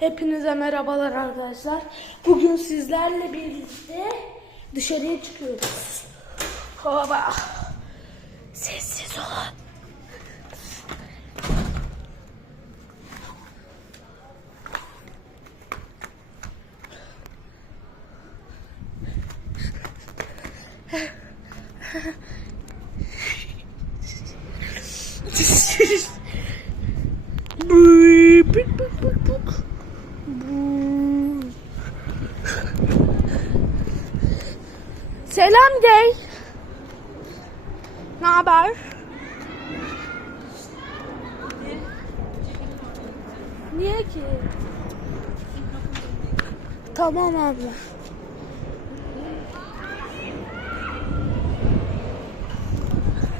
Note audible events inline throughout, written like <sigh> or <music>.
Hepinize merhabalar arkadaşlar. Bugün sizlerle birlikte dışarıya çıkıyoruz. Hava. Sessiz olun. Bık bık bık bık Selam Gay. Ne haber? Niye ki? Tamam abla.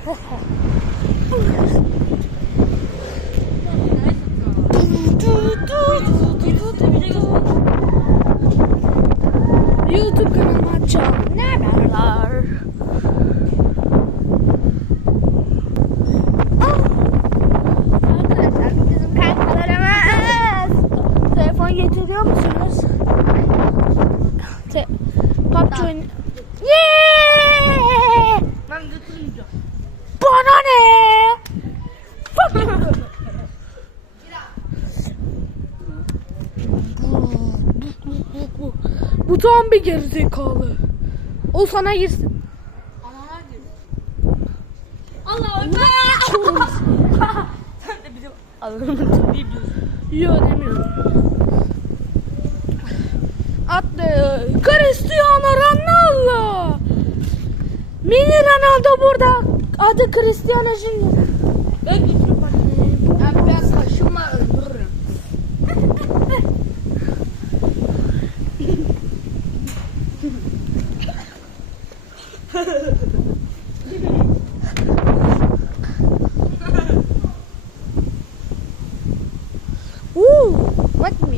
<laughs> YouTube kanalıma açacağım. Ne haberler? Arkadaşlar bizim kankalarımız. Telefon getiriyor musunuz? Te PUBG oyun... Yeah! Ben götürmeyeceğim. Bana ne? Fuck. <laughs> Bu tam bir gerizekalı. O sana girsin. Allah <laughs> Ekber. Sen de bizim adamı değil diyorsun. Yok demiyorum. Attı. Cristiano Ronaldo. Mini Ronaldo burada. Adı Cristiano Junior. Ben götürüp Ben biraz kaşınma öldürürüm. Ooh, let me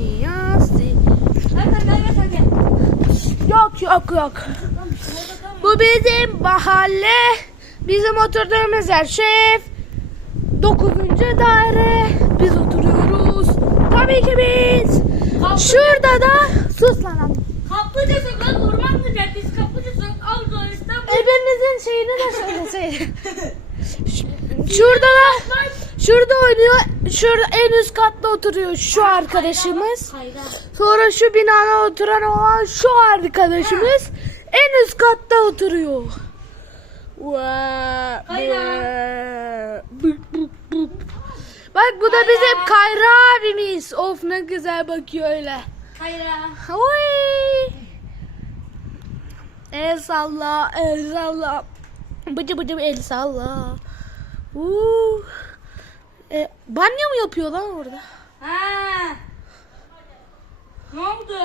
gel. Yok yok yok. Bu bizim mahalle. Bizim oturduğumuz yer şef. 9. daire. Biz oturuyoruz. Tabii ki biz. Şurada da sus lan abi. Kaplıca sokak Ormanlı Caddesi Kaplıca sokak Avcılar İstanbul. Ebenizin şeyini de <laughs> söyleseydin. Şurada da şurada oynuyor. Şurada en üst katta oturuyor şu arkadaşımız. Sonra şu binada oturan olan şu arkadaşımız en üst katta oturuyor. Kayra. Bak bu da bizim Kayra abimiz. Of ne güzel bakıyor öyle. Hayra. Oy. El salla, el salla. Bıcı bıcı el salla. Uh. E, banyo mu yapıyor lan orada? Ha. Ne oldu?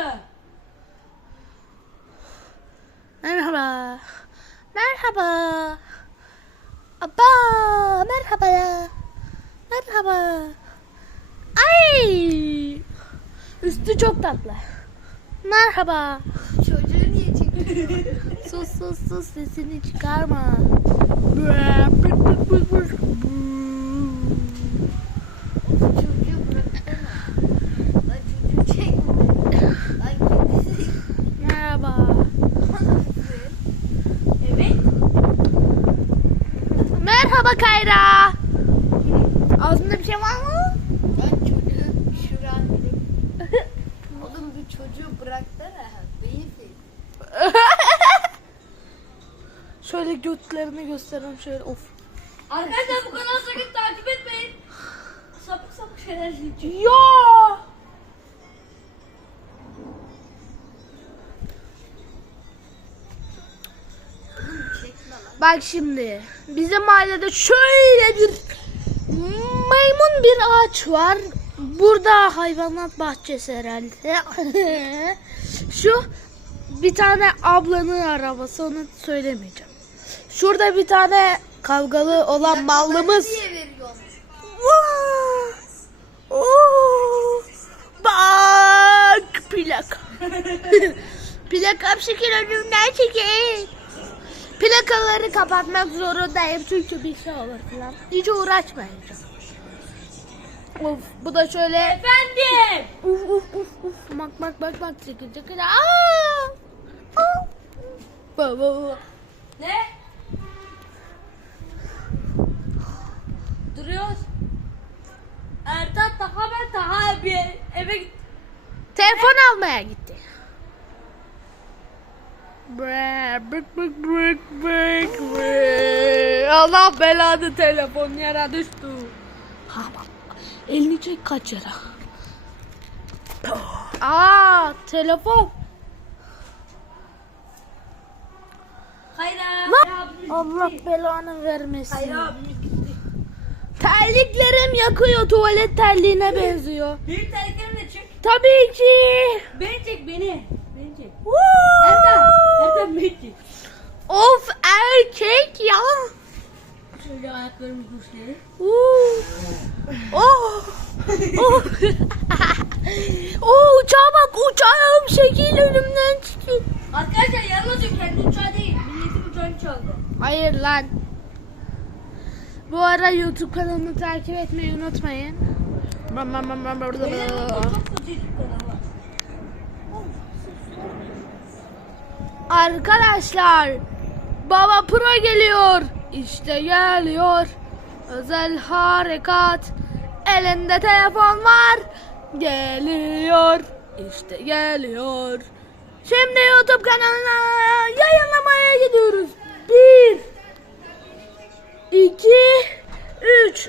Merhaba. Merhaba. Aba, merhaba. Merhaba. Ay. Üstü çok tatlı. Merhaba. Çocuğu niye çekiyorsun? Sus sus sus sesini çıkarma. Çocuğu bıraksana. Lan çocuğu çekme. Lan kedisi. Merhaba. Evet. Merhaba Kayra. Ağzında bir şey var mı? Ben çocuğu şuradan <laughs> Oğlum bir çocuğu bıraksana. Beyinsiz. <laughs> Şöyle götlerini gösterin şöyle of. Arkadaşlar bu kanalı sakın takip etmeyin. Sapık sapık şeyler çekiyor. Ya. Bak şimdi bizim mahallede şöyle bir maymun bir ağaç var. Burada hayvanat bahçesi herhalde. <laughs> Şu bir tane ablanın arabası onu söylemeyeceğim. Şurada bir tane kavgalı olan mallımız. Bak plaka. <laughs> Plakam şekil önümden çekil. Plakaları kapatmak zorundayım çünkü bir şey olur falan. Hiç uğraşmayacağım. Of bu da şöyle Efendim. uf uf uf bak bak bak bak çekil çekil. Aa! Aa! Baba baba. Ne? Duruyoruz. Ertan Taha ben Taha bir eve git. Telefon almaya gitti. Bık bık bık bık bık. Allah belanı telefon yere düştü. Bak. Elini çek kaç yere. Aa telefon. Abimiz Allah belanı vermesin. Abimiz gitti. Terliklerim yakıyor tuvalet terliğine benziyor. Bir terliklerini de çek. Tabii ki. Beni çek beni. Beni çek. Ertan. Beni çek. Of erkek ya. Şöyle ayaklarımız güçleri. Woo! Oh. oh. <laughs> oh uçağa bak uçağım şekil önümden çıkıyor. Arkadaşlar yarın atıyor kendi uçağı değil. Milletin uçağını çaldı. Hayır lan. Bu ara YouTube kanalını takip etmeyi unutmayın. Bam bam bam bam burada Benim çok kötü YouTube kanalı var. Arkadaşlar Baba Pro geliyor. İşte geliyor. Özel harekat. Elinde telefon var. Geliyor. İşte geliyor. Şimdi YouTube kanalına yayınlamaya gidiyoruz. Bir, iki, üç.